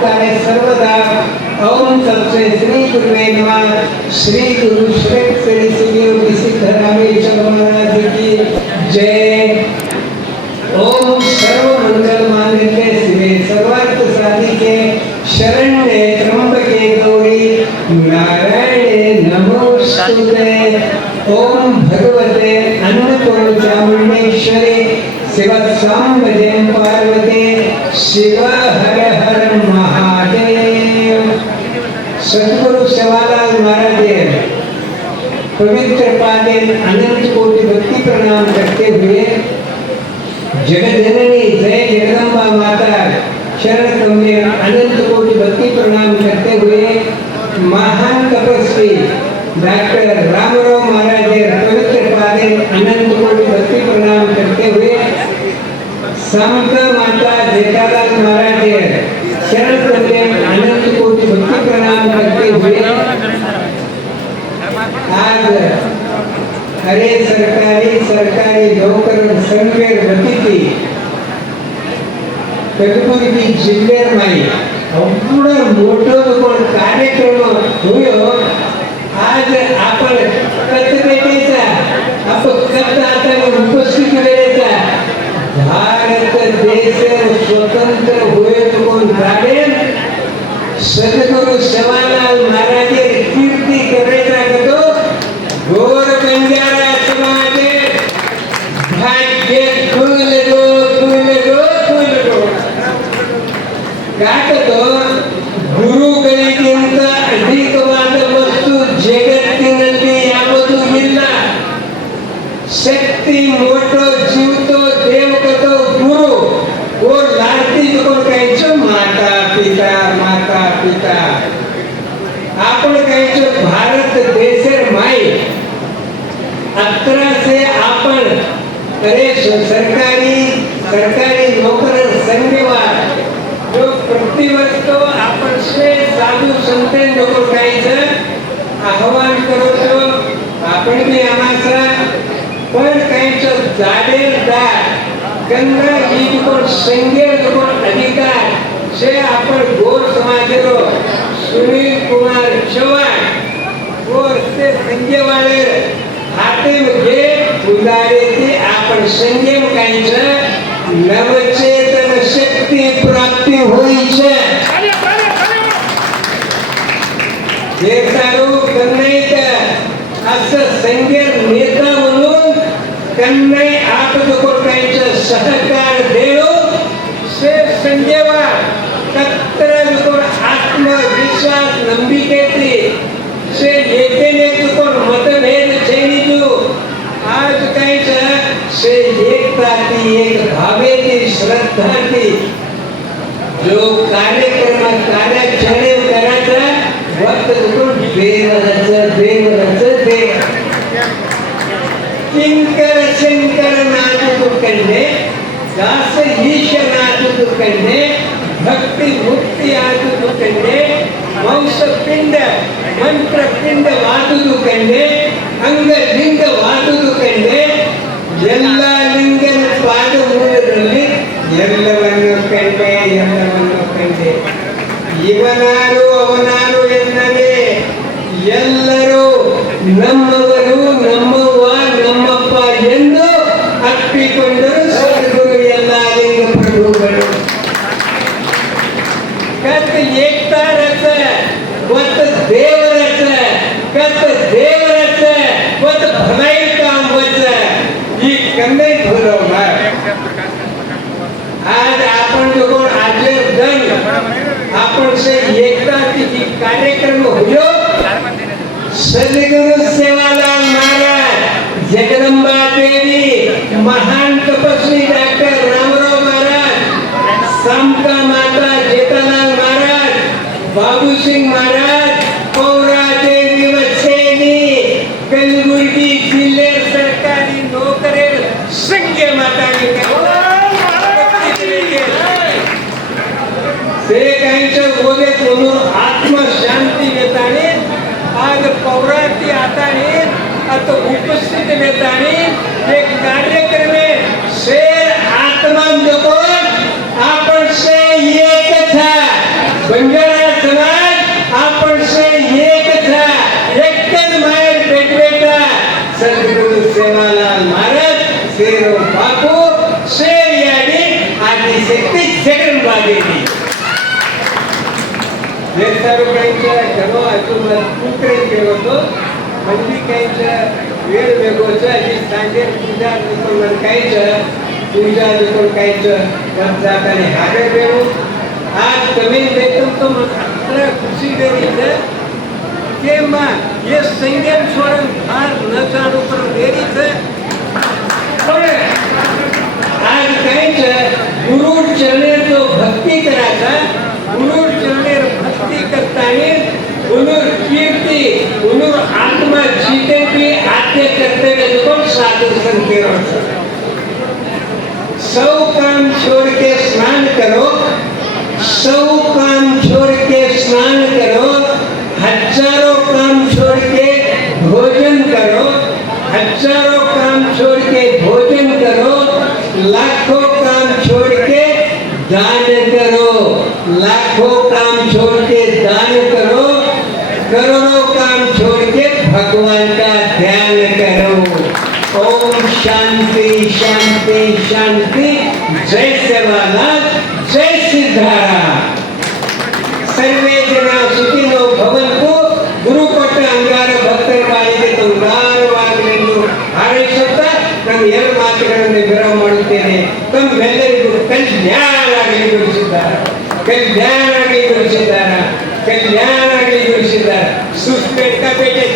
काले सर्वदा ओम तत्से श्री गुरुवे नमः। श्री गुरु श्रेष्ठ श्री सिद्धरामेश्वर महाराज की जय। ओम सर्व मंगल मांगल्ये शिवे सर्वार्थ साधिके शरण्ये त्र्यंबके गौरी नारायणे नमोस्तुते। ओम भगवते अन्नपूर्ण चामुंडेश्वरी शिव सांबजे पार्वती शिव हर हर महादेव। सद्गुरु सेवालाल महाराज पवित्र पादे अनंत कोटि भक्ति प्रणाम करते हुए जगजननी जय जगदम्बा माता शरण कमले अनंत कोटि भक्ति प्रणाम करते हुए महान तपस्वी डॉक्टर रामराव महाराज पवित्र पादे अनंत कोटि भक्ति प्रणाम करते हुए संत माता जेठालाल महाराज शरण कमले अनंत कोटि भक्ति प्रणाम करते हुए आज अरे सरकारी नौकर संघेर वतीથી કટપુરી જિલ્લામાં અવળો મોટો પણ કાર્યક્રમ થયો। आज आपण कथेचा आपण कथा आता उपस्थित करायचा। भारत देश स्वतंत्र होय तो कोण काढेल? सद्गुरु सेवालाल महाराज कीर्ती करायचा कतो गोर बंजारा समाजे भाग्य फुल गो गातो गुरु ಗಳಿಗಿಂತ ಅಧಿಕವಾದ ವಸ್ತು ಜಗತ್ತಿನಲ್ಲಿ ಯಾವುದು ಇಲ್ಲ। शक्ति मोठो जीवतो देव कतो गुरु वो लाडती कोण कायचो माता पिता आपण कायचो भारत देशर माई। अकरा से आपण अरे सरकारी नौकर संघवा जो प्रतिवर्ष तो आपण से साधु संतन लोक कायचं आव्हान करतो। आपण बी आमाचा पण कायचं जाडेदार गंगा ही कोण संघेर कोण अधिकार से आपण गोर समाजरो सुनील कुमार चव्हाण और ते संघेवाळे हाते घे उदारे ते आपण संघे कायचं नवचेतन शक्ती प्राप्ती होईছে। हे सारू कन्नैक असं संघेर नेता म्हणून कन्नई आप जो कायचं सहकार देऊ से संघेवा कत्र जो आत्मविश्वास नंबिकेती से येतेने जो मतभेद छेनीजू आज कायचं से एकता की एक भावेची श्रद्धा की जो कार्यक्रम कार्याचरणे करायचा वक्त देवरच किंकर शंकर नाचू कंडे दास ईश नाचू कंडे भक्ति मुक्ति आचू कंडे वंश पिंड मंत्र पिंड वादू कंडे अंग लिंग वादू कंडे ಎಲ್ಲ ಲಿಂಗನ ಪಾದ ಮೂರರಲ್ಲಿ ಎಲ್ಲವನ್ನು ಕಂಡೆ ಇವನಾರು ಅವನಾರು ಎನ್ನದೆ ಎಲ್ಲರೂ ನಮ್ಮವರು ನಮ್ಮವ್ವ ನಮ್ಮಪ್ಪ ಎಂದು ಅಪ್ಪಿಕೊಂಡರು ಸದ್ಗುರು ಎಲ್ಲ ಲಿಂಗ ಪ್ರಭುಗಳು। ಕತ್ ಏಕ್ತಾ ರಚ ಒತ್ತ ದೇವರಚ ಕತ್ ದೇವರಚ ಒತ್ತ ಭಲೈ ಕಾಮ್ ವಚ ही कन्नई भरवला। आज आपण जो कोण आजर दन आपण से एकता की कार्यक्रम होयो सद्गुरु सेवालाल महाराज जगदम्बा देवी महान तपस्वी डॉक्टर रामराव महाराज समका माता जेठालाल महाराज बाबू सिंह महाराज पौरा देवी वसेनी कलबुर्गी जिल्हे सरकारी नोकरे संघ माताने से काहीचं बोले म्हणून आत्मशांती देताने आज पौराती आताने आता उपस्थित देताने एक कार्यक्रम शेर आत्मा आपण से एक था देसारुकांच्या घरो आजूबाजू कुत्रे केलो मंदिकांच्या वेळ वेगळोचं आधी सांजे पूजा दुकान कायचं पूजा दुकान कायचं पण जाताना हाडे वेळू आज कमी वेतन तो आपल्या खुशी देरीचं के मां ये संज्ञान स्वरण फार न जाणू पर देरीचं आज कायचं गुरु चरणे जो भक्ती करायचा गुरु चरणे भक्ती करताना गुरुर कीर्ति गुरुर आत्मा जीते भी आते करते हुए तो साधु संत सौ काम छोड़ के स्नान करो सौ काम छोड़ के स्नान करो हजारों काम छोड़ के भोजन करो हजारों काम छोड़ के भोजन करो लाखों काम छोड़ के दान करो लाखों काम छोड़ के दान करो करोड़ों काम छोड़ के भगवान का ध्यान करो ओम शांति शांति शांति जय सेवालाल जय सिद्धारा सर्वे जना सुखिनो भवन्तु गुरुपट्ट अंगार भक्तर ಬಾಳಿಗೆ ತಂಗಾರವಾಗಲೆಂದು ಹಾರೈಸುತ್ತಾ ನಾನು ಎರಡು ಮಾತುಗಳನ್ನು ವಿರಾಮ ಮಾಡುತ್ತೇನೆ ತಮ್ಮೆಲ್ಲರಿಗೂ ಕಲ್ಯಾಣಾಗಲಿ ಗುರುಸಿದ್ದಾರೆ ಕಲ್ಯಾಣಾಗಲಿ ಗುರುಸಿದ್ದಾರೆ ಕಲ್ಯಾಣಾಗಲಿ ಗುರುಸಿದ್ದಾರೆ ಸುಸ್ಪೇಟ ಬೇಟೆ